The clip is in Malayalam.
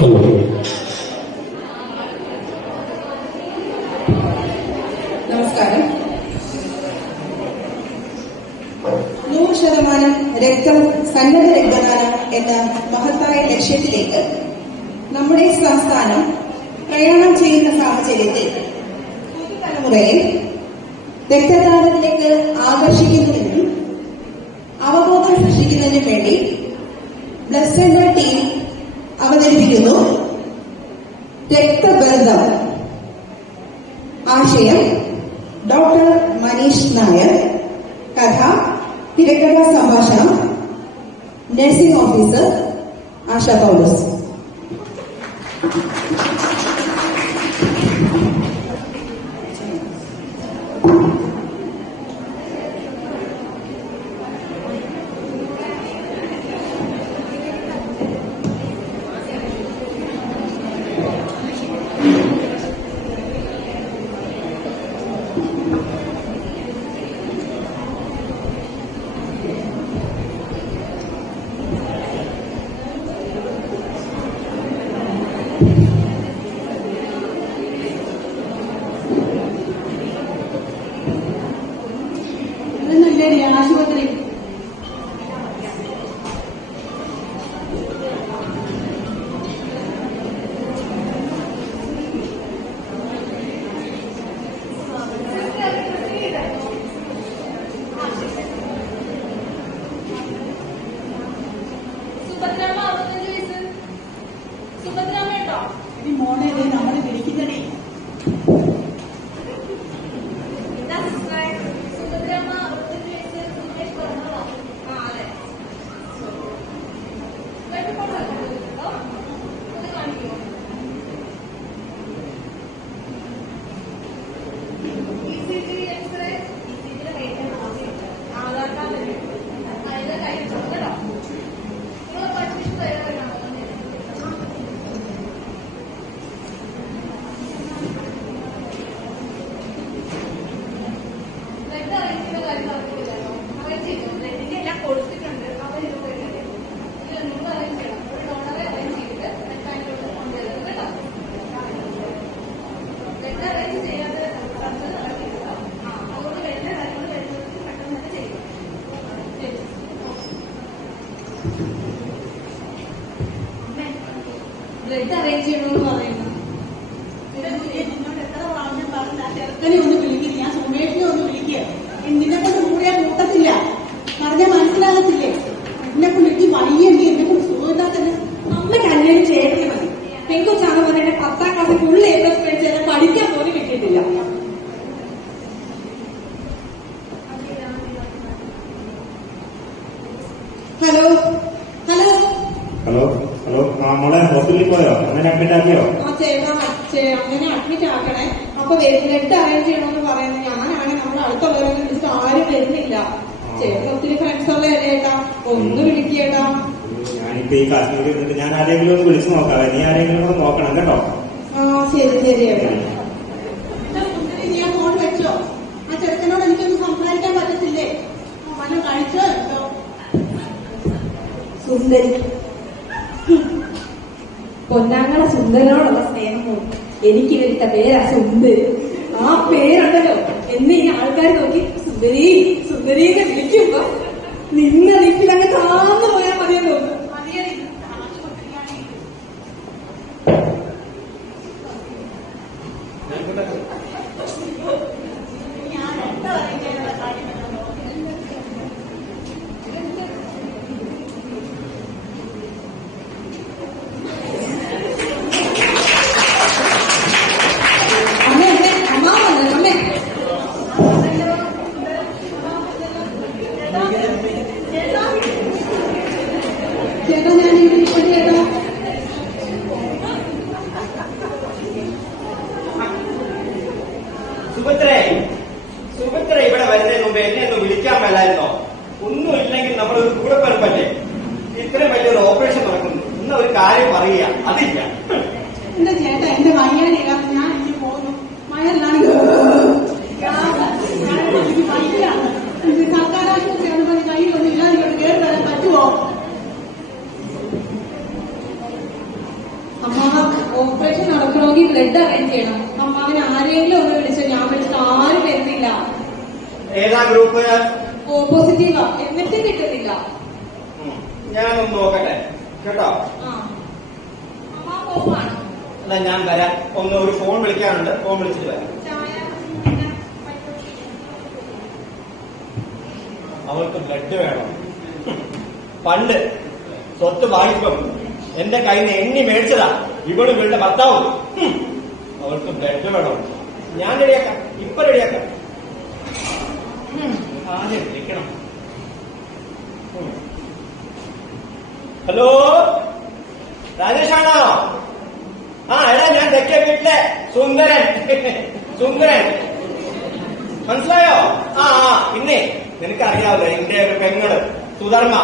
നമസ്കാരം. 100% രക്തം സന്നദ്ധ രക്തദാനം എന്ന മഹത്തായ ലക്ഷ്യത്തിലേക്ക് നമ്മുടെ സംസ്ഥാനം പ്രയാണം ചെയ്യുന്ന സാഹചര്യത്തിൽ തലമുറയെ രക്തദാനത്തിലേക്ക് ആകർഷിക്കുന്നതിനും അവബോധം സൃഷ്ടിക്കുന്നതിനും വേണ്ടി ബ്ലഡ് സെന്റർ ടീം അവതരിപ്പിക്കുന്നു രക്തബന്ധം. ആശയം ഡോക്ടർ മനീഷ് നായർ. കഥ, തിരക്കഥാ സംഭാഷണം നഴ്സിംഗ് ഓഫീസർ ആശ പൗലോസ്. ആശുപത്രി മോനെ നമ്മൾ വിളിക്കുന്നതേ ബ്ലഡ് അറേഞ്ച് ചെയ്യണമെന്ന് പറയുന്നു. നിന്നോട് എത്ര പ്രാവശ്യം പറഞ്ഞ ചെറുക്കനെ ഒന്ന് വിളിക്കുക, ഞാൻ സുമേഷിനെ ഒന്ന് വിളിക്കുക. നിന്നെ കൊണ്ട് കൂടിയാൽ കൂട്ടത്തില്ല, പറഞ്ഞാൽ മനസ്സിലാകത്തില്ലേ. എന്നെ കൊണ്ട് എനിക്ക് വയ്യെങ്കിൽ എന്നെ കൊണ്ട് സുഖമില്ലാത്തന്നെ അമ്മയ്ക്ക് അന്വേഷണം ചേട്ടന് മതി. പെങ്കൊച്ചാണ് പറഞ്ഞ 10ാം ക്ലാസ് ഫുൾ A+ പഠിച്ചാൽ പഠിക്കാൻ പോലും കിട്ടിയിട്ടില്ല. ഹലോ ഹലോ ഹലോ ഹലോ മോളെ ഹോസ്പിറ്റലിൽ പോയോ? അങ്ങനെ അഡ്മിറ്റ് ആക്കിയോ? അങ്ങനെ അഡ്മിറ്റ് ആക്കണേ. അപ്പൊ ബ്ലഡ് അറേഞ്ച് ചെയ്യണമെന്ന് പറയുന്നത് ഞാനാണ്. നമ്മുടെ അടുത്തുള്ളവരൊന്നും വിളിച്ചിട്ട് ആരും വരുന്നില്ല. ചേട്ടൻ ഒത്തിരി ഫ്രണ്ട്സ് ഉള്ള ഏട്ടാ, ഒന്ന് വിളിക്കേട്ടാ. ഞാനിപ്പോ ഈ കാശ്മീരിൽ ഇരുന്നിട്ട് ഞാൻ ആരെങ്കിലും ഒന്ന് വിളിച്ചു നോക്കാം. നീ ആരെങ്കിലും ഒന്ന് നോക്കണം കേട്ടോ. ശരി ശരി ഏട്ടാ. ഞാൻ ഫോൺ വെച്ചോ? ആ ചെറുക്കനോട് എനിക്കൊന്ന് സംസാരിക്കാൻ പറ്റത്തില്ലേ? വല്ലതും കഴിച്ചോ? സുന്ദരി, പൊന്നാങ്ങള സുന്ദരനോടുള്ള സ്നേഹമോ എനിക്ക് ഇവരുടെ പേരാ സുന്ദരി. ആ പേരുണ്ടല്ലോ എന്ന് ഈ ആൾക്കാർ നോക്കി സുന്ദരി സുന്ദരീനെ വിളിക്കുമ്പോ നിന്ന നിപ്പിൽ അങ്ങ് താന്നു പോയാൽ മതിയെന്ന് തോന്നുന്നു. സുഭദ്ര ഇവിടെ വരുന്നതിന് മുമ്പ് എന്നെ ഒന്ന് വിളിക്കാൻ മേലായിരുന്നോ? ഒന്നും ഇല്ലെങ്കിൽ നമ്മളൊരു കൂടെ പിറപ്പല്ലേ. ഇത്രയും വലിയൊരു ഓപ്പറേഷൻ നടക്കുന്നു, ഇന്ന് ഒരു കാര്യം പറയുക അതില്ല. എന്റെ ചേട്ടാ, എന്റെ വയ്യാനില്ല, ഞാൻ എനിക്ക് പോകുന്നു. വയറിലാണെങ്കിൽ വയ്യാണ്. സർക്കാർ ആശുപത്രിയാണ് പറഞ്ഞ് കയ്യിലൊന്നും ഇല്ലാതെ കയറി വരാൻ പറ്റുമോ? അമ്മാവ ഓപ്പറേഷൻ നടക്കണമെങ്കിൽ ബ്ലഡ് അറേഞ്ച് ചെയ്യണം. അമ്മാവിന് ആരെങ്കിലും ഒന്ന് വിളിച്ചോ, ഞാൻ വിളിച്ചിട്ട് ആരും വരുന്നില്ല. ഏതാ ഗ്രൂപ്പ്? ഓ പോസിറ്റീവാ, എന്നിട്ടും കിട്ടുന്നില്ല. ഞാനൊന്ന് നോക്കട്ടെ കേട്ടോ. ആ അമ്മാവ പോവാണ്. എന്നാ ഞാൻ വരാം. ഒരു ഫോൺ വിളിക്കാനുണ്ട്, ഫോൺ വിളിച്ചിട്ട് വരാം. അവൾക്ക് ബ്ലഡ് വേണം. പണ്ട് സ്വത്ത് വാങ്ങിപ്പം എന്റെ കയ്യിൽ നിന്ന് എണ്ണി മേടിച്ചതാ ഇവളും ഇവളുടെ ഭർത്താവും. അവൾക്ക് ബ്ലഡ് വേണം. ഞാൻ റെഡിയാക്കാം, ഇപ്പൊ റെഡിയാക്കാം. ആദ്യം വിളിക്കണം. ഹലോ, രാജേഷാണോ? എടാ ഞാൻ തെക്കേ വീട്ടിലെ സുന്ദരൻ. സുന്ദരൻ മനസ്സിലായോ? പിന്നെ നിനക്കറിയാവല്ലോ എന്റെ ഒരു പെങ്ങള് സുധർമ്മ.